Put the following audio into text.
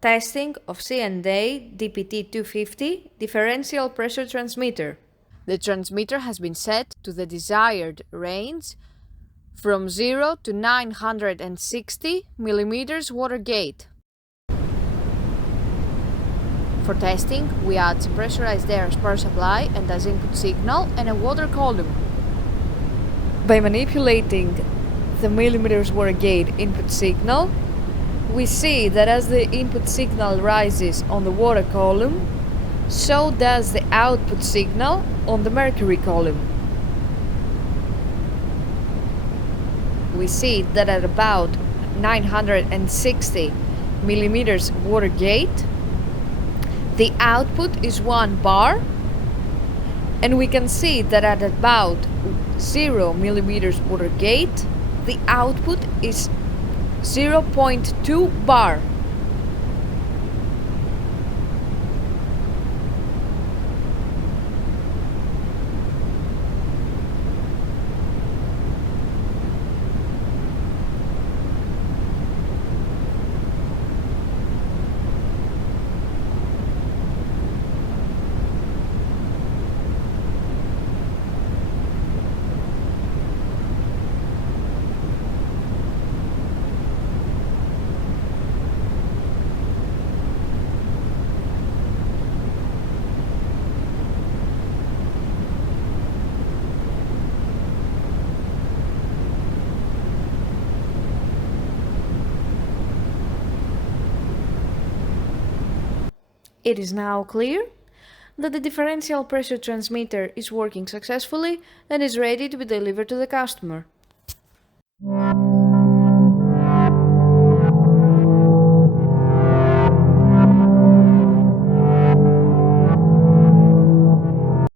Testing of C&A DPT-250 differential pressure transmitter. The transmitter has been set to the desired range from 0 to 960 mm water gauge. For testing, we add some pressurized air as power supply and as input signal and a water column. By manipulating the millimeters water gauge input signal, we see that as the input signal rises on the water column, so does the output signal on the mercury column. We see that at about 960 millimeters water gauge, the output is 1 bar, and we can see that at about 0 millimeters water gauge, the output is 0.2 bar. It is now clear that the differential pressure transmitter is working successfully and is ready to be delivered to the customer.